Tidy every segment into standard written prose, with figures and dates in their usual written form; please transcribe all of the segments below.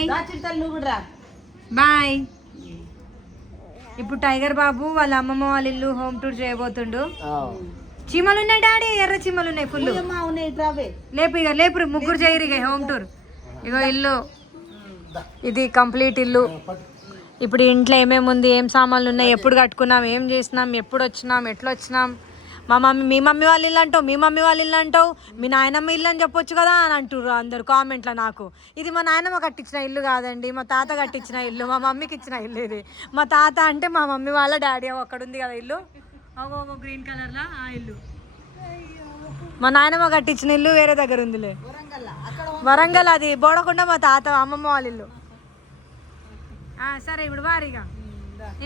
Bye bye. ఇప్పుడు Tiger బాబు వాళ్ళ అమ్మమ్మ వాళ్ళ ఇల్లు హోమ్ టూర్ చేయబోతుండు. చీమలు ఉన్నాయి డాడీ, ఎర్ర చీమలు ఉన్నాయి ఫుల్. లేపు ఇక లేపు, ముగ్గురు చేయరు ఇక హోమ్ టూర్. ఇగో ఇల్లు ఇది కంప్లీట్ ఇల్లు. ఇప్పుడు ఇంట్లో ఏమేమి ఉంది, ఏం సామాన్లు ఉన్నాయి, ఎప్పుడు కట్టుకున్నాం, ఏం చేసినాం, ఎప్పుడు వచ్చినాం, ఎట్లా వచ్చినాం. మా మమ్మీ మీ మమ్మీ వాళ్ళ ఇల్లు అంటావు, మీ మమ్మీ వాళ్ళ ఇల్లు అంటావు, మీ నాయనమ్మ ఇల్లు అని చెప్పొచ్చు కదా అని అంటారు అందరు కామెంట్లో. నాకు ఇది మా నాయనమ్మ కట్టించిన ఇల్లు కాదండి, మా తాత కట్టించిన ఇల్లు, మా మమ్మీకి ఇచ్చిన ఇల్లు ఇది. మా తాత అంటే మా మమ్మీ వాళ్ళ డాడీ. అక్కడ ఉంది కదా ఇల్లు, ఒక గ్రీన్ కలర్లో ఆ ఇల్లు మా నాయనమ్మ కట్టించిన ఇల్లు. వేరే దగ్గర ఉందిలే, వరంగల్. అది బోడకుండా మా తాత అమ్మమ్మ వాళ్ళ ఇల్లు. సరే ఇప్పుడు వారిగా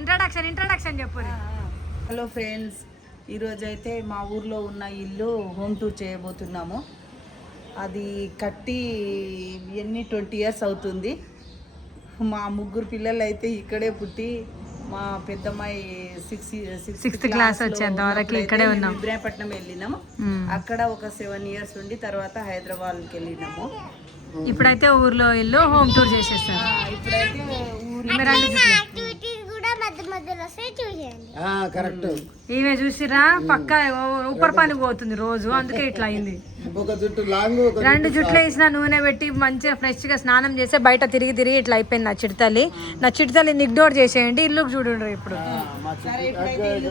ఇంట్రడక్షన్ చెప్పు. హలో ఫ్రెండ్స్, ఈరోజైతే మా ఊర్లో ఉన్న ఇల్లు హోమ్ టూర్ చేయబోతున్నాము. అది కట్టి 20 years అవుతుంది. మా ముగ్గురు పిల్లలు అయితే ఇక్కడే పుట్టి, మా పెద్దమ్మాయి 6th క్లాస్ వచ్చేంత వరకు ఇక్కడే ఉన్నాం. ఇబ్రాహీంపట్నం వెళ్ళినాము. అక్కడ ఒక 7 years ఉండి తర్వాత హైదరాబాద్కి వెళ్ళినాము. ఇప్పుడైతే ఊర్లో ఇల్లు హోమ్ టూర్ చేసేస్తారు. ఇప్పుడైతే ఈమె చూసిరా పక్క ఉప్పర్ పనికి పోతుంది రోజు, అందుకే ఇట్లా అయింది. 2 జుట్లు వేసిన నూనె పెట్టి మంచిగా ఫ్రెష్ గా స్నానం చేస్తే బయట తిరిగి ఇట్లా అయిపోయింది నా చిడతల్లి నిగ్డోర్ చేసేయండి. ఇల్లు చూడండి ఇప్పుడు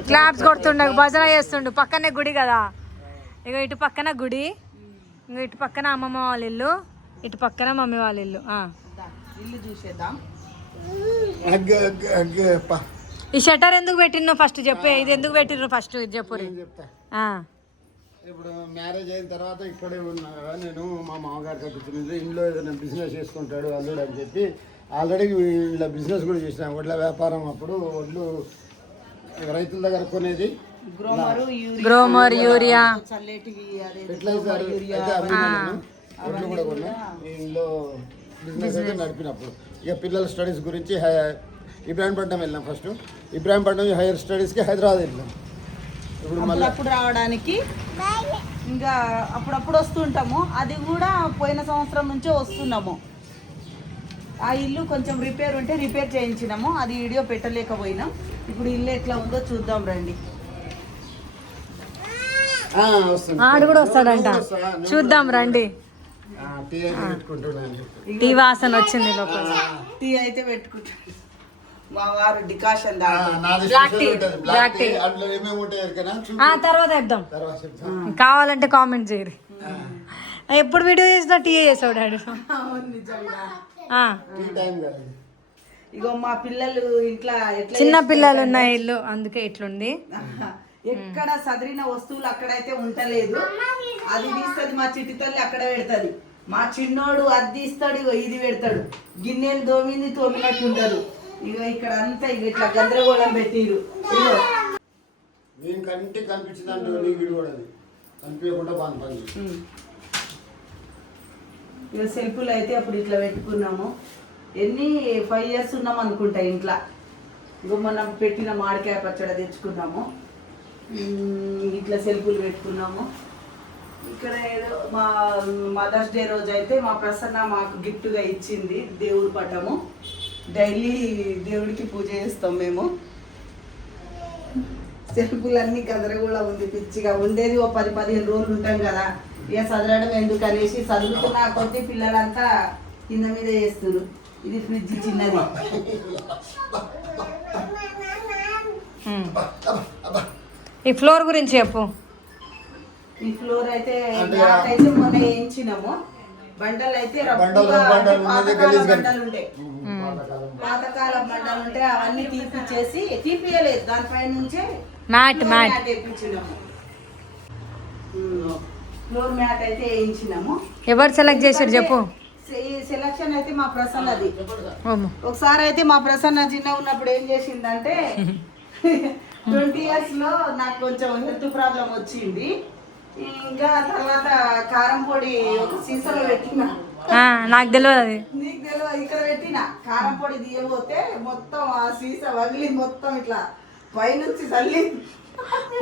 క్లాప్స్ కొడుతుండ, భజన చేస్తుండు. పక్కనే గుడి కదా, ఇక ఇటు పక్కన గుడి, ఇంక ఇటు పక్కన అమ్మమ్మ వాళ్ళ ఇల్లు, ఇటు పక్కన మమ్మీ వాళ్ళ ఇల్లు. ఇల్లు చూసేద్దాం. ఈ షట్టర్ ఎందుకు పెట్టినో ఫస్ట్ చెప్పే, ఇది ఎందుకు పెట్టినో ఫస్ట్ ఇది చెప్పు. ఇప్పుడు మ్యారేజ్ అయిన తర్వాత ఇక్కడే ఉన్నా కదా నేను. మా మామగారు కట్టించినది ఇంట్లో ఏదైనా బిజినెస్ చేసుకుంటాడు అల్లుడు అని చెప్పి ఆల్రెడీ ఇలా బిజినెస్ కూడా చేసినాం. వడ్ల వ్యాపారం. అప్పుడు వడ్లు రైతుల దగ్గర కొనేది గ్రోమర్, యూరియా, ఫెర్టిలైజర్ అయితే వడ్లు కూడా కొన్నా. ఇంట్లో బిజినెస్ అయితే నడిపినప్పుడు ఇక పిల్లల స్టడీస్ గురించి ఇబ్రాహీంపట్నం వెళ్ళాం. ఫస్ట్ ఇబ్రాహీంపట్నం హైయర్ స్టడీస్కి హైదరాబాద్ వెళ్ళాం. ఇప్పుడు మళ్ళీ అప్పుడు రావడానికి ఇంకా అప్పుడప్పుడు వస్తుంటాము. అది కూడా పోయిన సంవత్సరం నుంచే వస్తున్నాము. ఆ ఇల్లు కొంచెం రిపేర్ ఉంటే రిపేర్ చేయించినాము, అది వీడియో పెట్టలేకపోయినాం. ఇప్పుడు ఇల్లు ఎట్లా ఉందో చూద్దాం రండి. ఆడు కూడా వస్తాడంట, చూద్దాం రండి. టీ వాసన వచ్చింది లోపల. టీ అయితే పెట్టుకుంటాడు మా వారు, డికాషన్ తర్వాత వేద్దాం. కావాలంటే కామెంట్ చేయరు. ఎప్పుడు వీడియో చేసినా టీ చేసావు డాడీ. ఇగో మా పిల్లలు ఇంట్లో చిన్న పిల్లలు ఉన్న ఇల్లు, అందుకే ఇట్లుంది. ఎక్కడ సదరిన వస్తువులు అక్కడైతే ఉంటలేదు. అది తీస్తుంది మా చిట్టి తల్లి, అక్కడ పెడతది. మా చిన్నోడు అది తీస్తాడు, ఇగో ఇది పెడతాడు. గిన్నెలు తోమినట్టు ఉంటారు. ఇక ఇక్కడ అంతా ఇక ఇట్లా గందరగోళం పెట్టిరు. ఇగో ఇక సెల్ఫ్లు అయితే అప్పుడు ఇట్లా పెట్టుకున్నాము. 5 years ఉన్నాం అనుకుంటా ఇంట్లో. ఇగో మనం పెట్టిన మామిడికాయ పచ్చడి తెచ్చుకున్నాము. ఇట్లా సెల్ఫ్లు పెట్టుకున్నాము. ఇక్కడ ఏదో మా మదర్స్ డే రోజు అయితే మా ప్రసన్న మాకు గిఫ్ట్గా ఇచ్చింది దేవుడి పటము. డైలీ దేవుడికి పూజ చేస్తాం మేము. సెల్ఫ్లన్నీ గదరగోళం ఉంది, పిచ్చిగా ఉండేది. 10-15 రోజులు ఉంటాం కదా, ఇక చదవడం ఎందుకు అనేసి చదువుతున్న కొద్ది పిల్లలంతా కింద మీద చేస్తున్నారు. ఇది ఫ్రిడ్జ్ చిన్నది. ఈ ఫ్లోర్ గురించి చెప్పు. ఈ ఫ్లోర్ అయితే మొన్న వేయించినాము. బండలు అయితే పాతకాల బండలు ఉంటే అవన్నీ తీపియలేదు. దానిపై నుంచే మ్యాట్ వేయించినాము. ఫ్లోర్ మ్యాట్ అయితే వేయించినాము. ఎవరు సెలెక్ట్ చేశారు చెప్పు. సెలక్షన్ అయితే మా ప్రసన్నది. ఒకసారి అయితే మా ప్రసన్న చిన్న ఉన్నప్పుడు ఏం చేసిందంటే 20 years లో నాకు కొంచెం హెల్త్ ప్రాబ్లం వచ్చింది. ఇంకా తర్వాత కారం పొడి ఒక సీసాలో పెట్టిన. నాకు తెలియదు అది. నీకు తెలియదు. ఇక్కడ పెట్టిన కారం పొడి తీయబోతే మొత్తం ఆ సీసా వగిలి మొత్తం ఇట్లా పైనుంచి చల్లి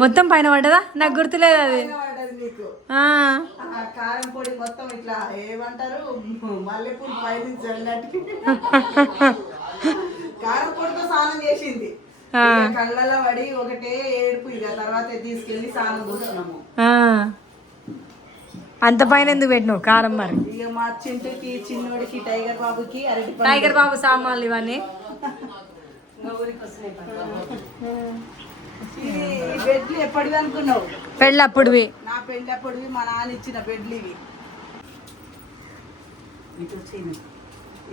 మొత్తం పైన పడ్డదా? నాకు గుర్తులేదు అది. పడ్డది నీకు. ఆ, ఆ కారం పొడి మొత్తం ఇట్లా ఏమంటారు మల్లెపూలు పైనుంచి చల్లినట్టు కారం పొడితో స్నానం చేసింది. ఇక కళ్ళల్లో పడి ఒకటే ఏడుపు. ఇక తర్వాత తీసుకెళ్లి స్నానం పోతున్నాము. ఆ. అంత పైన ఎందుకు పెట్టినావు కారం మరి? ఇక మా చింటకి చిన్నోడికి టైగర్ బాబుకి అరటి టైగర్ బాబు సామాన్లు ఇవన్నీ. ఈ బెడ్లు ఎప్పటివి అనుకున్నావు? పెళ్ళప్పుడువి. నా పెళ్ళప్పటివి మా నాన్న ఇచ్చిన బెడ్లు ఇవి.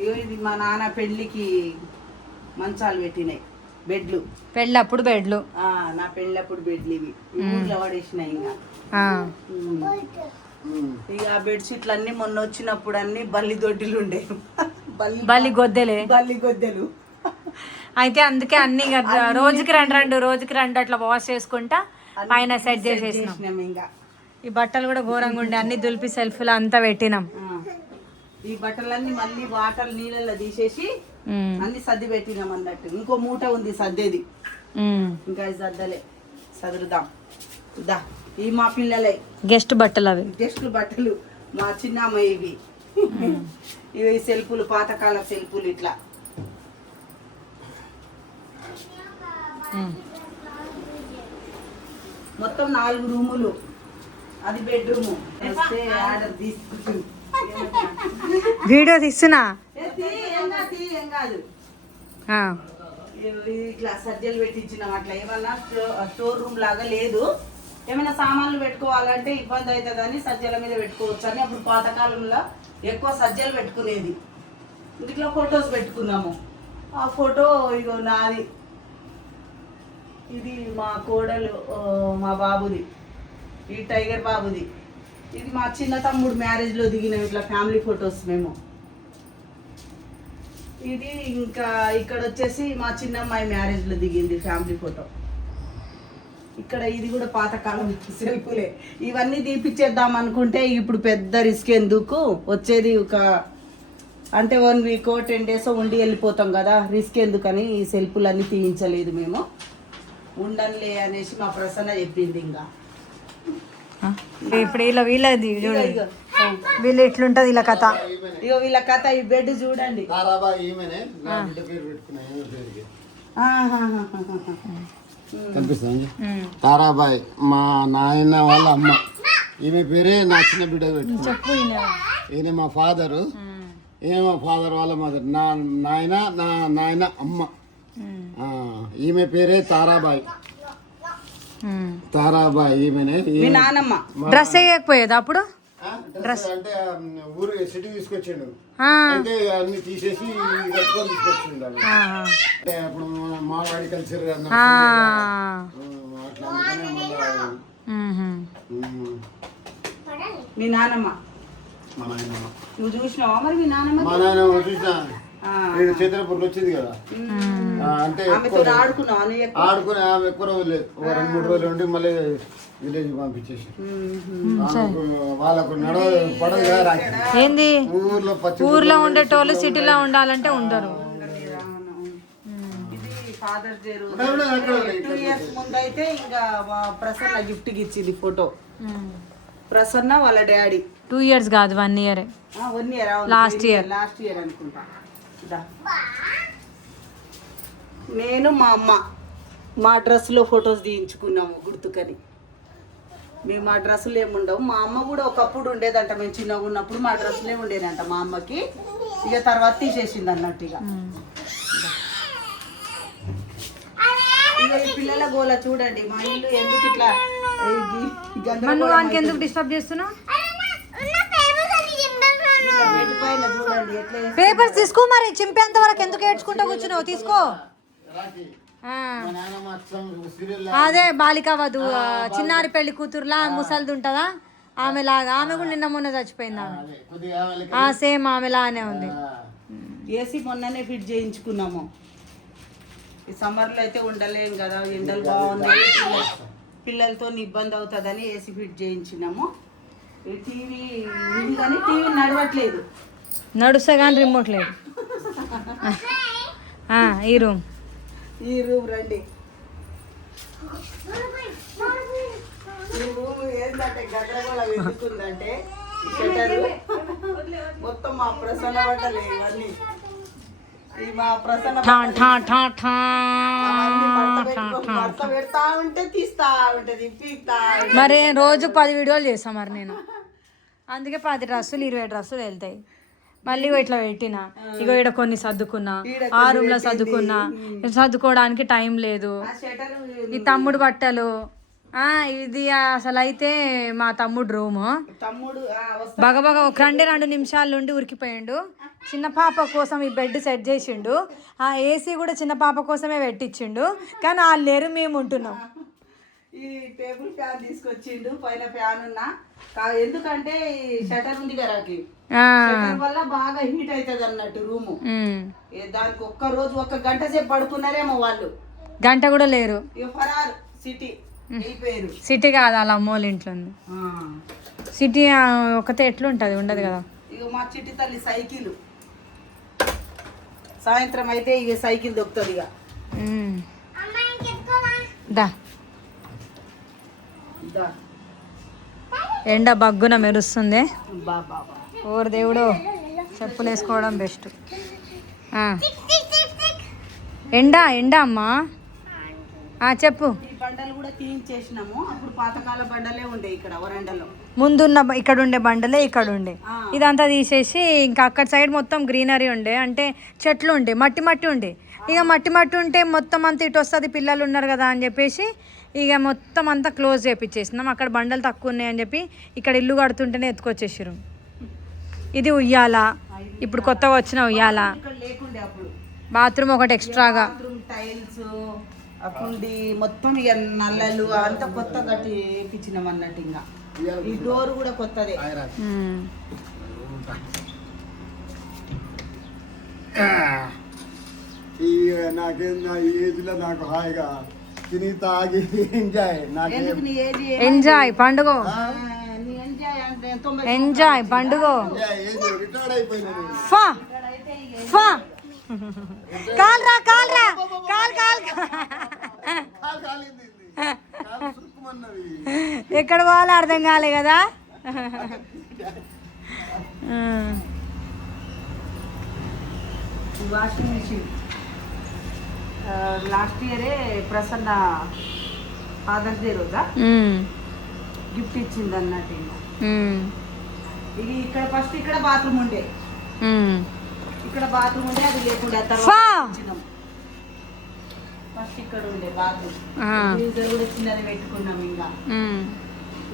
ఇగో ఇది మా నాన్న పెళ్ళికి మంచాలు పెట్టినాయి బెడ్లు. పెళ్ళప్పుడు బెడ్లు. నా పెళ్ళప్పుడు బెడ్లు ఇవి. ఊర్లో పడేసినాయి. ఇంకా ఇక ఆ బెడ్షీట్లు అన్ని మొన్న వచ్చినప్పుడు అన్ని బల్లి దొడ్డిలు ఉండే. బల్లి గొద్దెలే. బల్లి గొద్దెలు. అయితే అందుకే అన్ని రోజుకి రెండు అట్లా వాష్ చేసుకుంటా పైన సెట్ చేసేసినాం. ఇంకా ఈ బట్టలు కూడా ఘోరంగా ఉండే, అన్ని దులిపి సెల్ఫ్లో అంతా పెట్టినాం. ఈ బట్టలన్నీ మళ్ళీ వాటర్ నీళ్ళలో తీసేసి అన్ని సర్ది పెట్టినాం అన్నట్టు. ఇంకో మూట ఉంది సర్దేది. ఇంకా సర్దలే, సదురుదాం. దా ఈ మా పిల్లలే గెస్ట్ బట్టలు. అవి గెస్ట్ బట్టలు మా చిన్నమ్మ. ఇవి ఇవి సెల్ఫులు, పాతకాల సెల్ఫులు. ఇట్లా మొత్తం 4 రూములు. అది బెడ్రూము. ఆర్డర్ తీసుకుంటుంది. వీడియో తీస్తున్నా. ఏం కాదు. ఇట్లా సజ్జలు పెట్టించినాం. అట్లా ఏమన్నా స్టోర్ రూమ్ లాగా లేదు. ఏమైనా సామాన్లు పెట్టుకోవాలంటే ఇబ్బంది అవుతుందని సజ్జల మీద పెట్టుకోవచ్చు అని. అప్పుడు పాతకాలంలో ఎక్కువ సజ్జలు పెట్టుకునేది. ఇట్లా ఫొటోస్ పెట్టుకున్నాము. ఆ ఫోటో ఇగో నాది. ఇది మా కోడలు మా బాబుది. ఈ టైగర్ బాబుది. ఇది మా చిన్న తమ్ముడు మ్యారేజ్లో దిగినాం ఇట్లా ఫ్యామిలీ ఫొటోస్ మేము. ఇది ఇంకా ఇక్కడ వచ్చేసి మా చిన్నమ్మాయి మ్యారేజ్లో దిగింది ఫ్యామిలీ ఫోటో. ఇక్కడ ఇది కూడా పాతకాలం సెల్ఫులే. ఇవన్నీ తీపిచ్చేద్దాం అనుకుంటే ఇప్పుడు పెద్ద రిస్క్ ఎందుకు, వచ్చేది ఒక అంటే 1 వీక్ 10 days ఉండి వెళ్ళిపోతాం కదా, రిస్క్ ఎందుకని ఈ సెల్ఫులన్నీ తీయించలేదు మేము. ఉండనులే అనేసి మా ప్రసన్న చెప్పింది. ఇంకా ఇప్పుడు వీళ్ళది చూడండి, వీళ్ళు ఎట్లుంటది వీళ్ళ కథ. ఇగో వీళ్ళ కథ. ఈ బెడ్ చూడండి. కనిపిస్తుంది తారాబాయ్, మా నాయన వాళ్ళ అమ్మ. ఈమె పేరే నా చిన్న బిడ్డ పెట్టు. ఈయన మా ఫాదరు, ఈయన మా ఫాదర్ వాళ్ళ మదర్. నా నాయన అమ్మ. ఈమె పేరే తారాబాయ్. తారాబాయ్ ఈమెనే. మీ నానమ్మ డ్రెస్ వేయకపోయేది అప్పుడు. డ్రెస్ అంటే ఊరు సిటీ తీసుకొచ్చిండు. అయితే అన్ని తీసేసి కట్టుకొని తీసుకొచ్చిండు. అంటే అప్పుడు మా వాడి కల్చర్ అట్లా. మీ నానమ్మ. మా నాయనమ్మ నువ్వు చూసినావా మరి? మీ నానమ్మ. మా నాయనమ్మ చూసినా. చేతులపూర్లు వచ్చింది కదా, అంటే ఆడుకుని ఆమె ఎక్కువ రోజులు లేదు, 2-3 రోజులు ఉండి మళ్ళీ విలేజ్ పంపించేసి. వాళ్ళకు పడదు కదా. ఏంది ఊర్లో ఉండేటోళ్ళు సిటీలో ఉండాలంటే ఉండరు. ఇది ఫాదర్స్ డే రోజు 2 years ముందు అయితే ఇంకా ప్రసన్న గిఫ్ట్ ఇచ్చింది ఫోటో. ప్రసన్న వాళ్ళ డాడీ. 2 years కాదు, 1 year. 1 year లాస్ట్ ఇయర్ అనుకుంటా. నేను మా అమ్మ మా డ్రెస్లో ఫొటోస్ తీయించుకున్నాము గుర్తుకని. మేము మా డ్రెస్సులు ఏముండవు. మా అమ్మ కూడా ఒకప్పుడు ఉండేదంట. మేము చిన్నగా ఉన్నప్పుడు మా డ్రెస్సులే ఉండేదంట మా అమ్మకి. ఇక తర్వాత తీసేసింది అన్నట్టు. ఇక ఈ పిల్లల గోల చూడండి. మా ఇల్లు ఎందుకు ఇట్లా ఎందుకు డిస్టర్బ్ చేస్తున్నావు? చూడండి ఎట్లా. పేపర్స్ తీసుకో మరి, చింపేంత వరకు ఎందుకు ఏడ్చుకుంటా కూర్చున్నావు? తీసుకో. అదే బాలిక వధు చిన్నారి పెళ్లి కూతురులా ముసలిది ఉంటుందా ఆమె లాగా. ఆమె కూడా నిన్న మొన్న చచ్చిపోయింది. ఆమె సేమ్ ఆమెలానే ఉంది. ఏసీ మొన్ననే ఫిట్ చేయించుకున్నాము. ఈ సమ్మర్లో అయితే ఉండలేము కదా, ఎండలు బాగున్నాయి, పిల్లలతో ఇబ్బంది అవుతుందని ఏసీ ఫిట్ చేయించినాము. టీవీ ఉంది కానీ టీవీ నడవట్లేదు. నడుస్తా కానీ రిమోట్ లేదు. ఈ రూమ్ రండి. ఈ రూమ్ ఏంటంటే గడ్డగోళ వెతుకుందంటే ఈ షట్టరు మొత్తం మా ప్రసన్న బట్టలే ఇవన్నీ. ఈ మా ప్రసన్న మడత పెడతా ఉంటే తీస్తా ఉంటది, పీక్తా ఉంటది. మరి రోజు 10 వీడియోలు చేస్తాం మరి నేను, అందుకే 10 డ్రెస్సులు 20 డ్రెస్సులు వెళ్తాయి. మళ్ళీ ఇట్లా పెట్టినా, ఇగో ఇక్కడ కొన్ని సర్దుకున్నా, ఆ రూమ్ లో సర్దుకున్నా, సర్దుకోవడానికి టైం లేదు. ఆ షట్టర్ ఈ తమ్ముడు బట్టలు, ఇది అసలు అయితే మా తమ్ముడు రూము. తమ్ముడు బగబగ ఒక 2 నిమిషాల నుండి ఉరికిపోయిండు. చిన్న పాప కోసం ఈ బెడ్ సెట్ చేసిండు, ఆ ఏసీ కూడా చిన్న పాప కోసమే పెట్టించిండు. కానీ వాళ్ళు లేరు, మేము ఉంటున్నాం. ఈ టేబుల్ ఫ్యాన్ తీసుకొచ్చిండు, పైన ఫ్యాన్ ఉన్నా ఎందుకంటే ఈ షటర్ ఉంది కరాకి, షటర్ వల్ల బాగా హీట్ అవుతుంది అన్నట్టు రూము. దానికి ఒక్క రోజు 1 గంట సేపు పడుకున్నారేమో వాళ్ళు, గంట కూడా లేరు. ఇక ఫరార్ సిటీ అయిపోయారు. సిటీ కాదు, వాళ్ళ అమ్మోళ్ళ ఇంట్లో ఉంది. సిటీ ఒకతే ఎట్లుంటది, ఉండదు కదా. ఇక మా చిట్టి తల్లి సైకిల్, సాయంత్రం అయితే ఇక సైకిల్ దొక్కుతుంది. ఇక దా ఎండ బగ్గున మెరుస్తుంది. ఓరు దేవుడు, చెప్పులు వేసుకోవడం బెస్ట్. ఎండ ఎండ అమ్మా, చెప్పు. ఈ బండలు కూడా తీయించేసినాము, అప్పుడు పాతకాల బండలే ఉండే ఇక్కడ వరండలో. ముందున్న ఇక్కడ ఉండే బండలే ఇక్కడ ఉండే, ఇదంతా తీసేసి ఇంకా అక్కడ సైడ్ మొత్తం గ్రీనరీ ఉండే, అంటే చెట్లు ఉండే, మట్టి మట్టి ఉండే. ఇక మట్టి మట్టి ఉంటే మొత్తం అంతా ఇటు వస్తుంది, పిల్లలు ఉన్నారు కదా అని చెప్పేసి ఇక మొత్తం అంతా క్లోజ్ చేపించేసినాం. అక్కడ బండలు తక్కువ ఉన్నాయని చెప్పి ఇక్కడ ఇల్లు కడుతుంటేనే ఎత్తుకొచ్చేసారు. ఇది ఉయ్యాల, ఇప్పుడు కొత్తగా వచ్చిన ఉయ్యాల. లేకుండే అప్పుడు బాత్రూమ్ ఒకటి ఎక్స్ట్రాగా, టైల్స్ అప్పుడు మొత్తం ఇక నల్లలు అంతా కొత్త కట్టి వేయించినాం అన్నట్టు. ఇంకా ఈ డోర్ కూడా కొత్తదే. నాకేం నా ఏజ్ లో నాకు హాయిగా తిని తాగి ఎంజాయ్, ఎంజాయ్ పండుగ, ఎంజాయ్ పండుగ. రిటైర్డ్ అయిపోయినా ఫా ఫా కాల్రా కాల్రా కాల్ కాల్ ఎక్కడ పోవాలో అర్థం కాలే కదా. వాషింగ్ మెషిన్ లాస్ట్ ఇయరే ప్రసన్న ఫాదర్స్ డే రోజా గిఫ్ట్ ఇచ్చింది అన్నట్టు. ఇది ఇక్కడ ఫస్ట్ ఇక్కడ బాత్రూమ్ ఉండే, ఇక్కడ బాత్రూమ్ ఉండే, అది లేకుండా ఫస్ట్ ఇక్కడ ఉండే బాత్రూమ్. గీజర్ కూడా చిన్నది పెట్టుకున్నాము. ఇంకా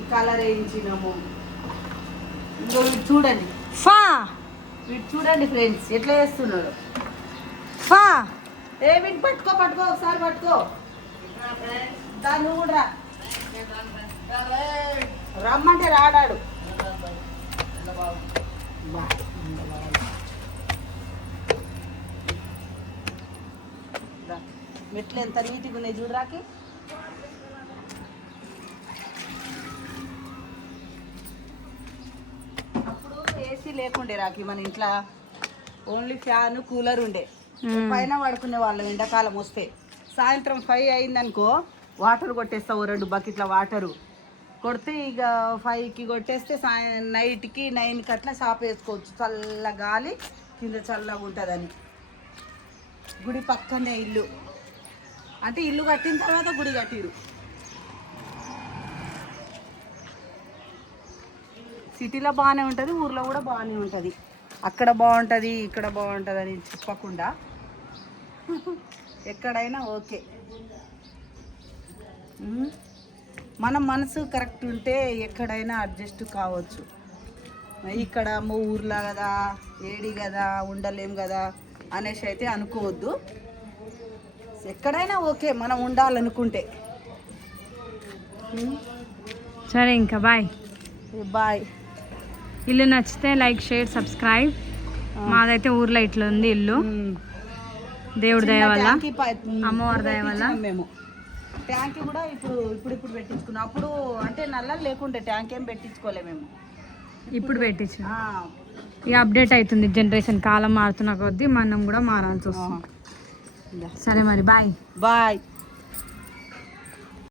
ఈ కలర్ వేయించినాము. ఇంకో వీడు చూడండి, వీడు చూడండి ఫ్రెండ్స్ ఎట్లా చేస్తున్నాడు. వీటి పట్టుకో పట్టుకో, ఒకసారి పట్టుకో. దాన్ని కూడా రమ్మంటే రాడాడు. మెట్లు ఎంత నీట్గా ఉన్నాయి చూడరాకి. అప్పుడు ఏసీ లేకుండే రాకి మన ఇంట్లో, ఓన్లీ ఫ్యాన్ కూలర్ ఉండే. పైన పడుకునే వాళ్ళం ఎండాకాలం వస్తే. సాయంత్రం 5 అయిందనుకో వాటర్ కొట్టేస్తా, 2 బకెట్ల వాటరు కొడితే ఇక 5కి కొట్టేస్తే నైట్కి 9కి అట్లా షాప్ వేసుకోవచ్చు. చల్ల గాలి కింద చల్లగా ఉంటుందని. గుడి పక్కనే ఇల్లు, అంటే ఇల్లు కట్టిన తర్వాత గుడి కట్టిరు. సిటీలో బాగానే ఉంటుంది, ఊర్లో కూడా బాగానే ఉంటుంది. అక్కడ బాగుంటుంది ఇక్కడ బాగుంటుంది అని చెప్పకుండా ఎక్కడైనా ఓకే. మన మనసు కరెక్ట్ ఉంటే ఎక్కడైనా అడ్జస్ట్ కావచ్చు. ఇక్కడ ఊర్లో కదా, ఏడి కదా, ఉండలేం కదా అనేసి అయితే అనుకోవద్దు. ఎక్కడైనా ఓకే మనం ఉండాలనుకుంటే. సరే ఇంకా బాయ్ బాయ్. ఇల్లు నచ్చితే లైక్, షేర్, సబ్స్క్రైబ్. మాదైతే ఊర్లో ఇట్లా ఉంది ఇల్లు, దేవుడి దయ వల్ల, అమ్మవారి దయ వల్ల. మేము ట్యాంక్ కూడా ఇప్పుడు పెట్టించుకున్నాం. అప్పుడు అంటే నల్లలు లేకుండే, ట్యాంక్ ఏం పెట్టించుకోలే మేము, ఇప్పుడు పెట్టించాం. ఇక అప్డేట్ అవుతుంది జనరేషన్, కాలం మారుతున్న కొద్దీ మనం కూడా మారాల్సి వస్తుంది. సరే మరి బాయ్ బాయ్.